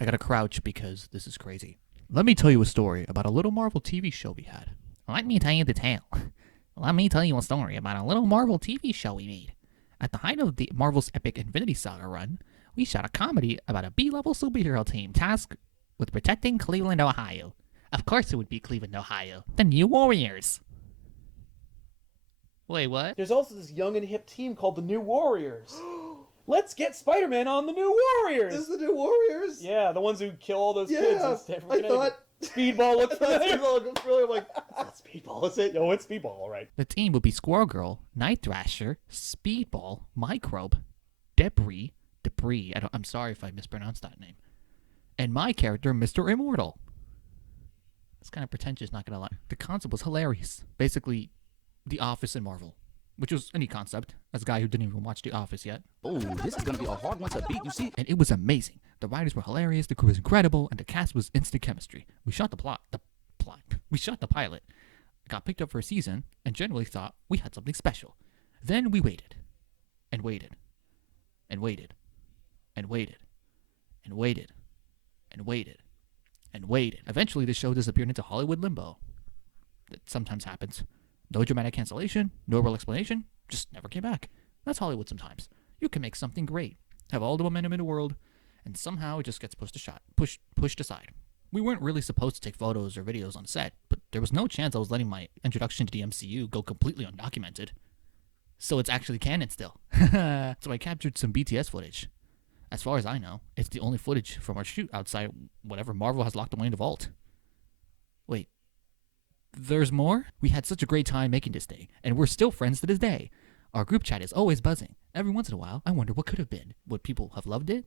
I gotta crouch because this is crazy. Let me tell you a story about a little Marvel TV show we had. Let me tell you the tale. Let me tell you a story about a little Marvel TV show we made. At the height of the Marvel's epic Infinity Saga run, we shot a comedy about a B-level superhero team tasked with protecting Cleveland, Ohio. Of course it would be Cleveland, Ohio. The New Warriors. Wait, what? There's also this young and hip team called the New Warriors. Let's get Spider-Man on the New Warriors! This is the New Warriors? Yeah, the ones who kill all those kids in Stanford, I thought... Speedball looked familiar. Speedball looked familiar. I'm like, that's Speedball, is it? Yo, it's Speedball, all right. The team would be Squirrel Girl, Night Thrasher, Speedball, Microbe, Debris, I'm sorry if I mispronounced that name, and my character, Mr. Immortal. It's kind of pretentious, not gonna lie. The concept was hilarious. Basically, The Office in Marvel, which was any concept, as a guy who didn't even watch The Office yet. Oh, this is gonna be a hard one to beat, you see? And it was amazing. The writers were hilarious, the crew was incredible, and the cast was instant chemistry. We shot we shot the pilot, got picked up for a season, and generally thought we had something special. Then we waited, and waited, and waited, and waited, and waited, and waited, and waited. Eventually, the show disappeared into Hollywood limbo. That sometimes happens. No dramatic cancellation, no real explanation, just never came back. That's Hollywood sometimes. You can make something great, have all the momentum in the world, and somehow it just gets pushed aside. We weren't really supposed to take photos or videos on set, but there was no chance I was letting my introduction to the MCU go completely undocumented. So it's actually canon still. So I captured some BTS footage. As far as I know, it's the only footage from our shoot outside whatever Marvel has locked away in the vault. Wait, there's more? We had such a great time making this day, and we're still friends to this day. Our group chat is always buzzing. Every once in a while, I wonder what could have been. Would people have loved it?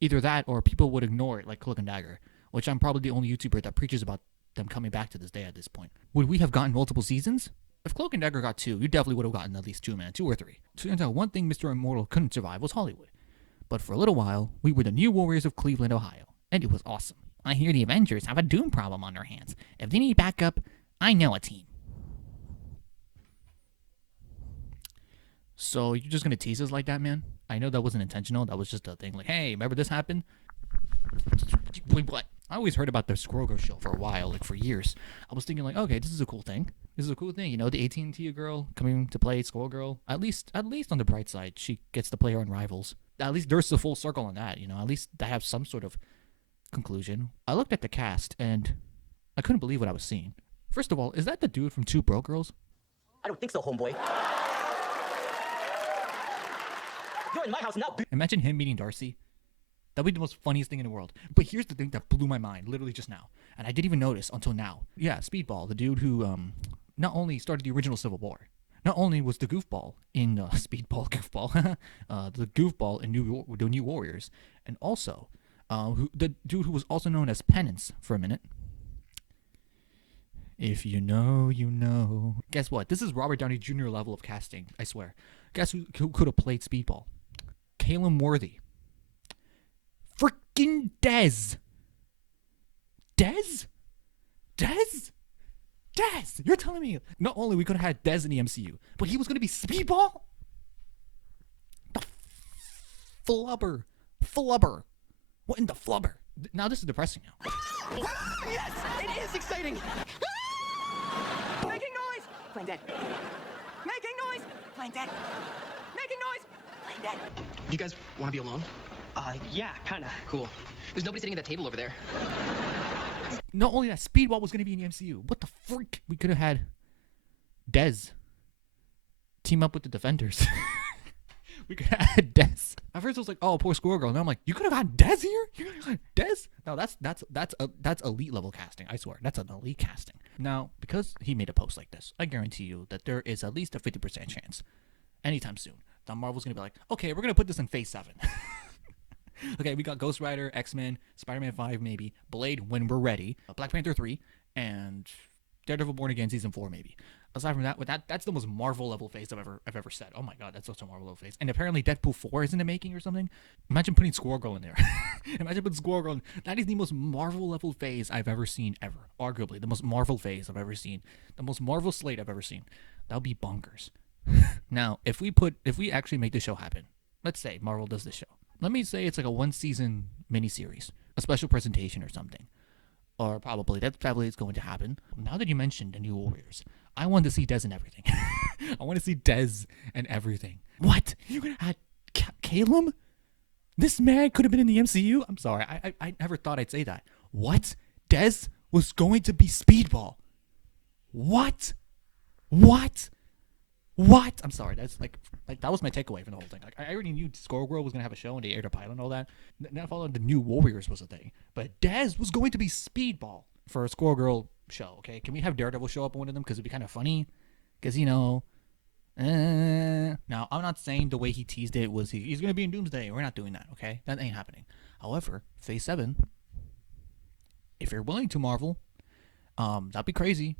Either that or people would ignore it like Cloak and Dagger, which I'm probably the only YouTuber that preaches about them coming back to this day at this point. Would we have gotten multiple seasons? If Cloak and Dagger got 2, you definitely would have gotten at least 2, man. 2 or 3. Turns out one thing Mr. Immortal couldn't survive was Hollywood. But for a little while, we were the New Warriors of Cleveland, Ohio. And it was awesome. I hear the Avengers have a Doom problem on their hands. If they need backup, I know a team. So you're just gonna tease us like that, man? I know that wasn't intentional. That was just a thing. Like, hey, remember this happened? Wait, what? I always heard about the Squirrel Girl show for a while, like for years. I was thinking like, okay, this is a cool thing. This is a cool thing, you know, the AT&T girl coming to play Squirrel Girl. At least on the bright side, she gets to play her own rivals. At least there's a full circle on that, you know. At least they have some sort of conclusion. I looked at the cast and I couldn't believe what I was seeing. First of all, is that the dude from Two Broke Girls? I don't think so, homeboy. You're in my house now. Imagine him meeting Darcy. That'd be the most funniest thing in the world. But here's the thing that blew my mind, literally just now. And I didn't even notice until now. Yeah, Speedball, the dude who not only started the original Civil War, not only was the goofball in Speedball Goofball, the goofball in the New Warriors, and also the dude who was also known as Penance for a minute. If you know, you know. Guess what? This is Robert Downey Jr. level of casting, I swear. Guess who could have played Speedball? Caleb Worthy. Freaking Dez. Dez? You're telling me not only we could have had Dez in the MCU, but he was going to be Speedball? The flubber. What in the flubber? Now this is depressing now. Yes, it is exciting. Making noise. Playing dead. Making noise. Playing dead. Making noise. Playing dead. You guys want to be alone? Yeah, kinda. Cool. There's nobody sitting at that table over there. Not only that, Speedball was going to be in the MCU. What the freak? We could have had Dez team up with the Defenders. We could have had Dez. At first I was like, oh, poor Squirrel Girl. Now I'm like, you could have had Dez here? You could have had Dez? No, that's elite level casting. I swear, that's an elite casting. Now, because he made a post like this, I guarantee you that there is at least a 50% chance, anytime soon, that Marvel's going to be like, okay, we're going to put this in Phase 7. Okay, we got Ghost Rider, X-Men, Spider-Man 5 maybe, Blade when we're ready, Black Panther 3, and Daredevil Born Again Season 4 maybe. Aside from that's the most Marvel level phase I've ever said. Oh my god, that's such a Marvel level phase. And apparently Deadpool 4 is in the making or something. Imagine putting Squirrel Girl in there. Imagine putting Squirrel Girl in. That is the most Marvel level phase I've ever seen ever. Arguably, the most Marvel phase I've ever seen. The most Marvel slate I've ever seen. That would be bonkers. Now, if we actually make this show happen, let's say Marvel does this show. Let me say it's like a 1-season miniseries, a special presentation or something. Or probably, that's probably it's going to happen. Now that you mentioned the New Warriors, I want to see Dez and everything. I want to see Dez and everything. What? You're going to add Caleb? This man could have been in the MCU? I'm sorry, I never thought I'd say that. What? Dez was going to be Speedball. What? What? What? I'm sorry, that's like that was my takeaway from the whole thing. Like, I already knew Squirrel was going to have a show and they aired a pilot and all that. Now following the New Warriors was a thing. But Dez was going to be Speedball for a Squirrel Girl show, okay? Can we have Daredevil show up on one of them? Because it'd be kind of funny. Because, now, I'm not saying the way he teased it was he's going to be in Doomsday. We're not doing that, okay? That ain't happening. However, Phase 7, if you're willing to, Marvel, that'd be crazy,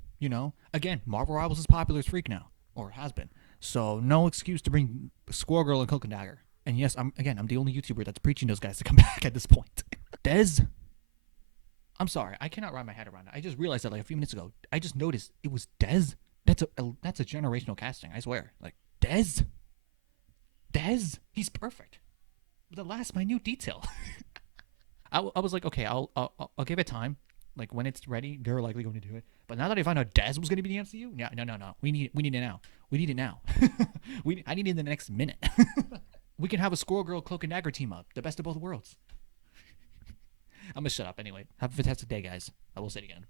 Again, Marvel Rivals is popular as freak now, or has been. So no excuse to bring Squirrel Girl and Cloak and Dagger. And yes, I'm the only YouTuber that's preaching those guys to come back at this point. Dez, I'm sorry, I cannot wrap my head around it. I just realized that like a few minutes ago. I just noticed it was Dez. That's a generational casting, I swear. Like Dez, he's perfect. The last minute detail. I was like, okay, I'll give it time. Like when it's ready, they're likely going to do it. But now that I found out Dez was going to be the MCU, no. We need it now. We need it now. I need it in the next minute. We can have a Squirrel Girl Cloak and Dagger team up. The best of both worlds. I'm gonna shut up anyway. Have a fantastic day, guys. I will say it again.